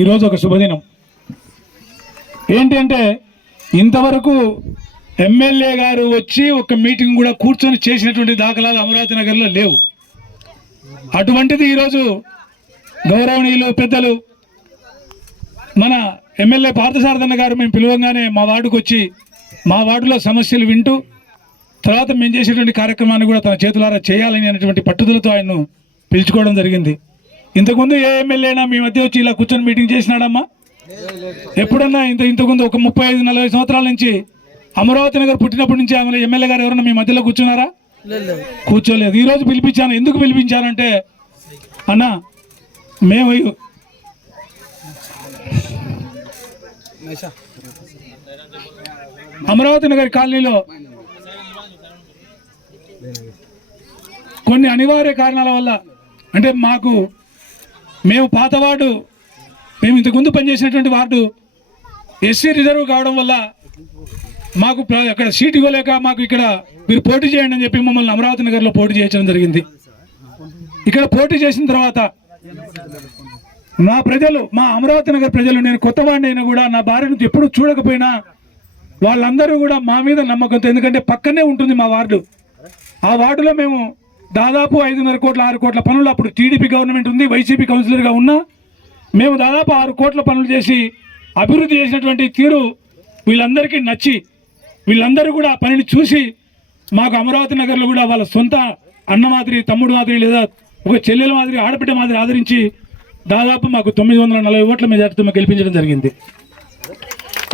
ఈరోజు ఒక శుభదినం. ఏంటి అంటే ఇంతవరకు ఎమ్మెల్యే గారు వచ్చి ఒక మీటింగ్ కూడా కూర్చొని చేసినటువంటి దాఖలాలు అమరావతి నగర్లో లేవు. అటువంటిది ఈరోజు గౌరవనీయులు పెద్దలు మన ఎమ్మెల్యే పార్థసారథన్న గారు మేము పిలవంగానే మా వార్డుకు వచ్చి మా వార్డులో సమస్యలు వింటూ తర్వాత మేము చేసేటువంటి కార్యక్రమాన్ని కూడా తన చేతులారా చేయాలని అనేటువంటి పట్టుదలతో ఆయన్ను పిలుచుకోవడం జరిగింది. ఇంతకుముందు ఏ ఎమ్మెల్యేనా మీ మధ్య వచ్చి ఇలా కూర్చొని మీటింగ్ చేసినాడమ్మా? ఎప్పుడన్నా ఇంత ఇంతకుముందు ఒక ముప్పై ఐదు నలభై సంవత్సరాల నుంచి అమరావతి నగర్ పుట్టినప్పటి నుంచి ఆమె ఎమ్మెల్యే గారు ఎవరన్నా మీ మధ్యలో కూర్చున్నారా? కూర్చోలేదు. ఈరోజు పిలిపించాను. ఎందుకు పిలిపించానంటే అన్న మేము అమరావతి నగర్ కాలనీలో కొన్ని అనివార్య కారణాల వల్ల అంటే మాకు మేము పాత వార్డు మేము ఇంతకుముందు పనిచేసినటువంటి వార్డు ఎస్సీ రిజర్వ్ కావడం వల్ల మాకు ప్ర- అక్కడ సీట్ ఇవ్వలేక మాకు ఇక్కడ మీరు పోటీ చేయండి అని చెప్పి మమ్మల్ని అమరావతి నగర్లో పోటీ చేయించడం జరిగింది. ఇక్కడ పోటీ చేసిన తర్వాత మా ప్రజలు మా అమరావతి నగర్ ప్రజలు నేను కొత్త వాడినైనా కూడా నా భార్యను ఎప్పుడు చూడకపోయినా వాళ్ళందరూ కూడా మా మీద నమ్మకంతో ఎందుకంటే పక్కనే ఉంటుంది మా వార్డు. ఆ వార్డులో మేము దాదాపు ఐదున్నర కోట్ల ఆరు కోట్ల పనులు అప్పుడు టీడీపీ గవర్నమెంట్ ఉంది వైసీపీ కౌన్సిలర్గా ఉన్నా. మేము దాదాపు ఆరు కోట్ల పనులు చేసి అభివృద్ధి చేసినటువంటి తీరు వీళ్ళందరికీ నచ్చి వీళ్ళందరూ కూడా ఆ పనిని చూసి మాకు అమరావతి నగర్లో కూడా వాళ్ళ సొంత అన్న మాదిరి తమ్ముడు మాదిరి లేదా ఒక చెల్లెల మాదిరి ఆడబిడ్డ మాదిరి ఆదరించి దాదాపు మాకు తొమ్మిది వందల నలభై ఓట్ల మెజార్టీతో మాకు గెలిపించడం జరిగింది.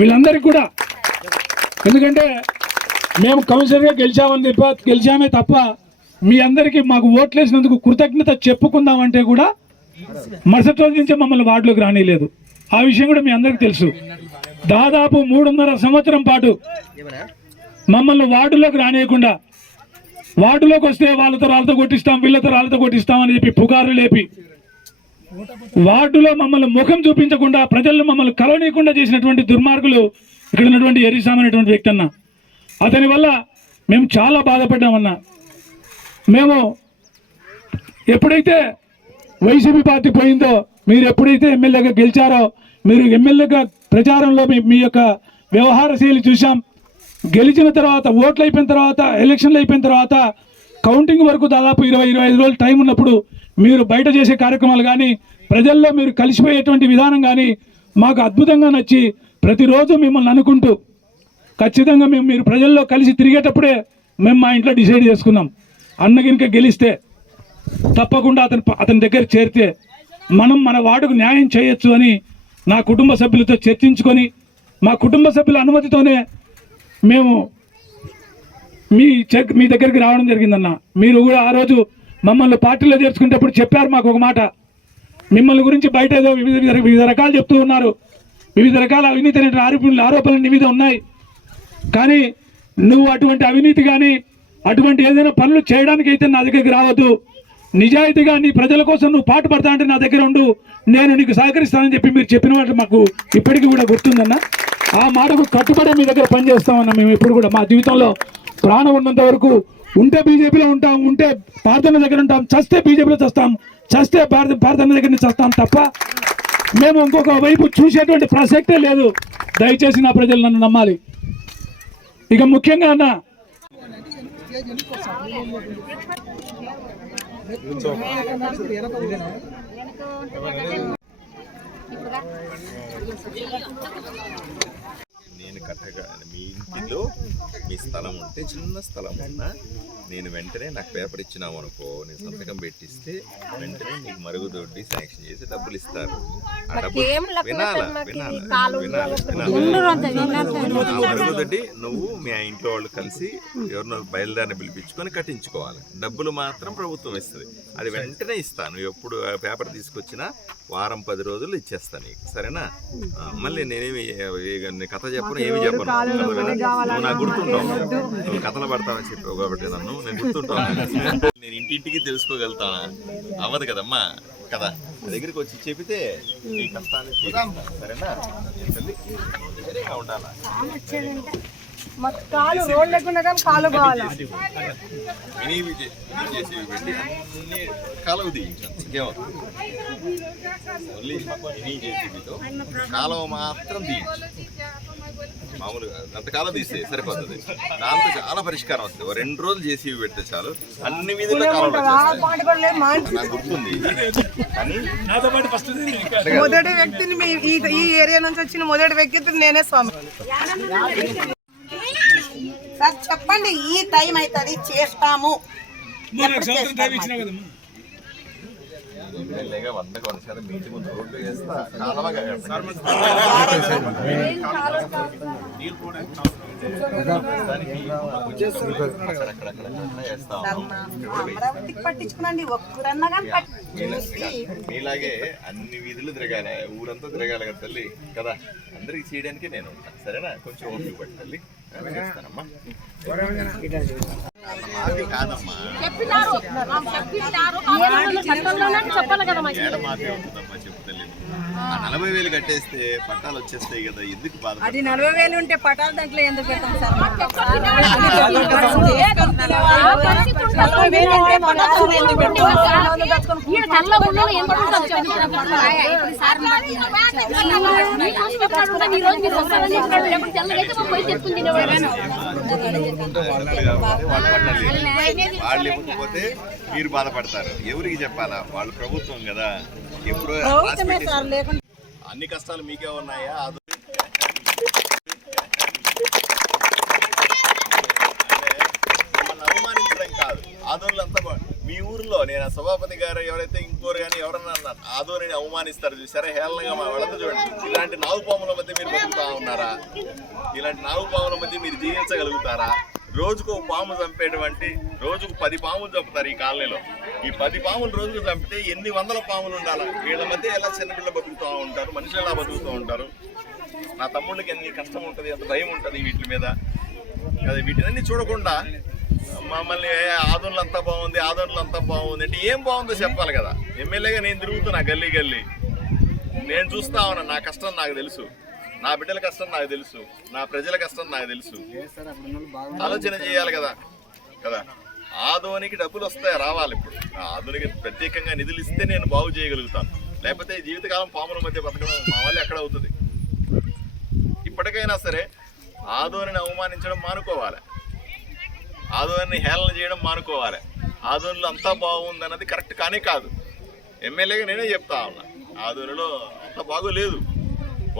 వీళ్ళందరికీ కూడా ఎందుకంటే మేము కౌన్సిలర్గా గెలిచామని చెప్ప గెలిచామే తప్ప మీ అందరికీ మాకు ఓట్లేసినందుకు కృతజ్ఞత చెప్పుకుందామంటే కూడా మరుసటి రోజు నుంచే మమ్మల్ని వార్డులోకి రానిలేదు. ఆ విషయం కూడా మీ అందరికీ తెలుసు. దాదాపు మూడున్నర సంవత్సరం పాటు మమ్మల్ని వార్డులోకి రానియకుండా వార్డులోకి వస్తే వాళ్ళతో రాళ్ళతో కొట్టిస్తాం వీళ్ళతో రాళ్ళతో కొట్టిస్తాం అని చెప్పి పుకారు లేపి వార్డులో మమ్మల్ని ముఖం చూపించకుండా ప్రజలను మమ్మల్ని కలవనీయకుండా చేసినటువంటి దుర్మార్గులు ఇక్కడ ఉన్నటువంటి ఎరిసామ్ అనేటువంటి వ్యక్తి అన్న. అతని వల్ల మేము చాలా బాధపడ్డామన్నా. మేము ఎప్పుడైతే వైసీపీ పార్టీ పోయిందో మీరు ఎప్పుడైతే ఎమ్మెల్యేగా గెలిచారో మీరు ఎమ్మెల్యేగా ప్రచారంలో మీ మీ యొక్క వ్యవహార శైలి చూసాం గెలిచిన తర్వాత ఓట్లు అయిపోయిన తర్వాత ఎలక్షన్లు అయిపోయిన తర్వాత కౌంటింగ్ వరకు దాదాపు ఇరవై ఇరవై ఐదు రోజులు టైం ఉన్నప్పుడు మీరు బయట చేసే కార్యక్రమాలు కానీ ప్రజల్లో మీరు కలిసిపోయేటువంటి విధానం కానీ మాకు అద్భుతంగా నచ్చి ప్రతిరోజు మిమ్మల్ని అనుకుంటూ ఖచ్చితంగా మేము మీరు ప్రజల్లో కలిసి తిరిగేటప్పుడే మేము మా ఇంట్లో డిసైడ్ చేసుకున్నాం. అన్న గినక గెలిస్తే తప్పకుండా అతని అతని దగ్గర చేరితే మనం మన వార్డుకు న్యాయం చేయొచ్చు అని నా కుటుంబ సభ్యులతో చర్చించుకొని మా కుటుంబ సభ్యుల అనుమతితోనే మేము మీ చెక్ మీ దగ్గరికి రావడం జరిగిందన్న. మీరు కూడా ఆ రోజు మమ్మల్ని పార్టీలో చేర్చుకునేటప్పుడు చెప్పారు మాకు ఒక మాట. మిమ్మల్ని గురించి బయట ఏదో వివిధ వివిధ- వివిధ రకాలు చెప్తూ ఉన్నారు. వివిధ రకాల అవినీతి అనేటువంటి ఆరోపణలు ఆరోపణలు నీ మీద ఉన్నాయి. కానీ నువ్వు అటువంటి అవినీతి కానీ అటువంటి ఏదైనా పనులు చేయడానికి అయితే నా దగ్గరికి రావద్దు. నిజాయితీగా నీ ప్రజల కోసం నువ్వు పాటు పడతా అంటే నా దగ్గర ఉండు. నేను నీకు సహకరిస్తానని చెప్పి మీరు చెప్పిన వాటి మాకు ఇప్పటికీ కూడా గుర్తుందన్న. ఆ మాటకు కట్టుబడే మీ దగ్గర పనిచేస్తామన్న మేము ఇప్పుడు కూడా. మా జీవితంలో ప్రాణం ఉన్నంత వరకు ఉంటే బీజేపీలో ఉంటాం ఉంటే ప్రార్థన దగ్గర ఉంటాం చస్తే బీజేపీలో చస్తాం చస్తే భారత ప్రార్థన దగ్గర నుంచి చస్తాం తప్ప మేము ఇంకొక వైపు చూసేటువంటి ప్రసక్తే లేదు. దయచేసి నా ప్రజలు నన్ను నమ్మాలి. ఇక ముఖ్యంగా అన్న నేను కట్టగా మీ ఇంటిలో మీ స్థలం ఉంటే చిన్న స్థలం ఉన్నా నేను వెంటనే నాకు పేపర్ ఇచ్చినావు అనుకో నేను సంతకం పెట్టిస్తే వెంటనే నీకు మరుగుదొడ్డి శాంక్షన్ చేసి డబ్బులు ఇస్తారు. ఆ డబ్బులు వినాలా వినాలా వినాలా మరుగుదొడ్డి నువ్వు మీ ఆ ఇంట్లో వాళ్ళు కలిసి ఎవరినో బయలుదేరిని పిలిపించుకొని కట్టించుకోవాలి. డబ్బులు మాత్రం ప్రభుత్వం ఇస్తుంది. అది వెంటనే ఇస్తాను నువ్వు ఎప్పుడు ఆ పేపర్ తీసుకొచ్చినా వారం పది రోజులు ఇచ్చేస్తాను నీకు. సరేనా? మళ్ళీ నేనేమి ఏ- నీ కథ చెప్పను ఏమి చెప్పను. నాకు గుర్తుంటావు నువ్వు కథలు పడతావని చెప్పావు కాబట్టి నన్ను నేను గుర్తుంటాను. నేను ఇంటింటికి తెలుసుకోగలుగుతానా? అవ్వదు కదమ్మా. కదా. దగ్గరికి వచ్చి చెబితే నీ కష్టాన్ని తీరుస్తా. సరేనా? ఉండాలా? కాలు రోడ్ లేకుండా కానీ కాలు కావాలి? కాలువ మాత్రం తీయించు మామూలుగా అంతకాలం తీస్తే సరిపోతుంది. దాంతో చాలా పరిష్కారం వస్తుంది. ఓ రెండు రోజులు జేసీబీ పెడితే చాలు. అన్ని వీధుల్లో కాలువలు ఆ వచ్చేస్తాయి. పాట కూడా లేదు మా ఇంటి నాకు గుర్తుంది. మొదటి వ్యక్తిని మీ ఈ ఈ ఏరియా నుంచి వచ్చిన మొదటి వ్యక్తిని నేనే స్వామి. సార్ చెప్పండి ఈ టైం అవుతుంది చేస్తాము. ఎప్పుడు చేస్తారు మరి? ఎమ్మెల్యేగా వందకు వంద శాతం ముందు వేస్తా కాలువగా పట్టించుకునండి ఒక్కరన్నా మీలాగే అన్ని వీధులు తిరగాలి. ఊరంతా తిరగాలి కదా తల్లి. కదా. అందరికి చేయడానికి నేను ఉంటా. సరేనా? కొంచెం ఓపిక పట్టు తల్లి. మాది కాదమ్మా చెప్పినారు. చెప్పినారు. చెప్పాలి కదా ఉంటుందమ్మా నలభై వేలు కట్టేస్తే పట్టాలు వచ్చేస్తాయి కదా ఎందుకు బాధ అది నలభై వేలు ఉంటే పటాలు దాంట్లో ఎందుకు పెడతాం సార్? నలభై వేలు ఉంటే పటాలు ఎందుకు? వాళ్ళు ఇవ్వకపోతే మీరు బాధపడతారు. ఎవరికి చెప్పాలా? వాళ్ళు ప్రభుత్వం కదా. ఎప్పుడు పెట్టేసి- అన్ని కష్టాలు మీకే ఉన్నాయా? అది. అవమానించడం కాదు. బా- మీ ఊర్లో నేను ఆ సభాపతి గారు ఎవరైతే ఇంకోరు కానీ ఎవరన్నా అన్నారు ఆదోని అవమానిస్తారు చూసారా హేళనగా మా వాళ్ళంతా చూడండి. ఇలాంటి నాగుపాముల మధ్య మీరు బతుకుతా ఉన్నారా? ఇలాంటి నాగుపాముల మధ్య మీరు జీవించగలుగుతారా? రోజుకు ఒక పాము చంపేటువంటి రోజుకు పది పాములు చంపుతారు ఈ కాలనీలో. ఈ పది పాములు రోజుకు చంపితే ఎన్ని వందల పాములు ఉండాలా? వీళ్ళ మధ్య ఎలా చిన్నపిల్ల బతుకుతూ ఉంటారు? మనుషులు ఎలా బతుకుతూ ఉంటారు? నా తమ్ముళ్ళకి ఎన్ని కష్టం ఉంటుంది ఎంత భయం ఉంటుంది వీటి మీద? అదే వీటినన్నీ చూడకుండా మమ్మల్ని ఆదోళ్ళు అంతా బాగుంది ఆదోళ్ళు అంతా బాగుంది అంటే ఏం బాగుందో చెప్పాలి కదా. ఎమ్మెల్యేగా నేను తిరుగుతున్నా గల్లీ గల్లీ. నేను చూస్తా ఉన్నా నా కష్టం నాకు తెలుసు. నా బిడ్డల కష్టం నాకు తెలుసు. నా ప్రజల కష్టం నాకు తెలుసు. ఆలోచన చేయాలి కదా. కదా. ఆదోనికి డబ్బులు వస్తాయి రావాలి ఇప్పుడు. ఆధునికి ప్రత్యేకంగా నిధులు ఇస్తే నేను బాగు చేయగలుగుతాను. లేకపోతే జీవితకాలం పాముల మధ్య బతకడం మా వాళ్ళు ఎక్కడ అవుతుంది? ఇప్పటికైనా సరే ఆదోనిని అవమానించడం మానుకోవాలి. ఆదోని హేళన చేయడం మానుకోవాలి. ఆదోనిలో అంతా బాగుంది అన్నది కరెక్ట్ కానీ కాదు. ఎమ్మెల్యేగా నేనే చెప్తా ఉన్నా. ఆదోనిలో అంత బాగోలేదు.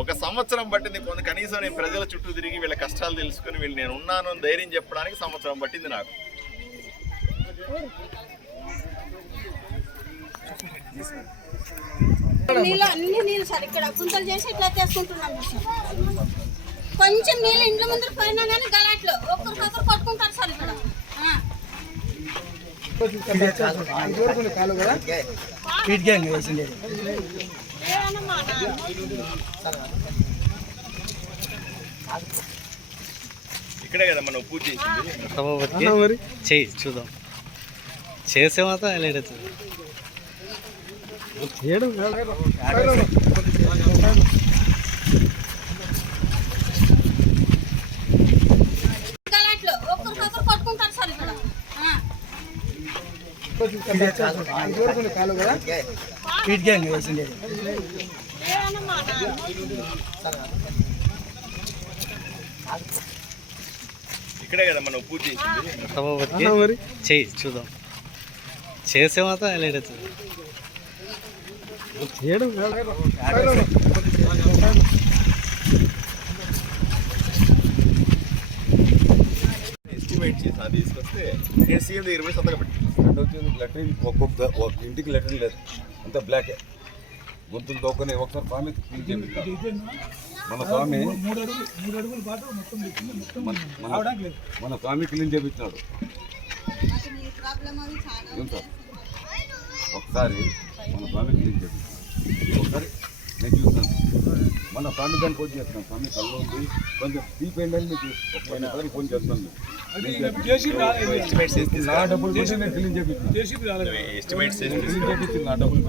ఒక సంవత్సరం పట్టింది కొంత కనీసం నేను ప్రజల చుట్టూ తిరిగి వీళ్ళ కష్టాలు తెలుసుకుని వీళ్ళు నేను ఉన్నాను ధైర్యం చెప్పడానికి సంవత్సరం పట్టింది నాకు. నీళ్ళు అన్ని నీళ్ళు సార్. ఇక్కడ గుంతలు చేసి ఇట్లా చేసుకుంటున్నాం కొంచెం నీళ్ళు ఇంట్లో ముందర పోయినా కానీ గలాట్లు. ఒక్కరికొకరు కొట్టుకుంటారు సార్ ఇక్కడ. ఇక్కడే కదా మనం పూజ చేసింది? సభాపతికి చెయ్యి చూద్దాం. చేసే మాత్రం హైలైట్ అవుతుంది. గలాట్లు ఒక్కరికొకరు కొట్టుకుంటారు సార్ ఇక్కడ ఆ. మా ఇక్కడే కదా మనం పూజ చేసింది. సభాపతికి చెయ్యి చూద్దాం. చేసే మాత్రం హైలైట్ అవుతుంది. చేసి అది తీసుకొస్తే నేను సీఎం దగ్గర పోయి సంతకం పెట్టి. రెండు వచ్చింది లెటరిన్ ఒక్కొక్క ఒక ఇంటికి లెటరిన్ లేదు. అంత బ్లాక్ గొంతులు తోకొని ఒకసారి స్వామి మన స్వామి మన స్వామి క్లీన్ చేపించినాడు. ఒకసారి మన స్వామి క్లీన్ చేపిస్తాం ఒకసారి నేను చూస్తాను మన స్వామి దాన్ని ఫోన్ చేస్తున్నాను స్వామి కళ్ళు ఉంది కొంచెం తీపేయండి అని మీకు ఫోన్ చేస్తున్నాను. నేను జేసీబీ రాలేదు ఎస్టిమేట్ చేసి నా డబ్బులు పెట్టి నేను క్లీన్ చేపించాను చేసి క్లీన్ నా డబ్బులు.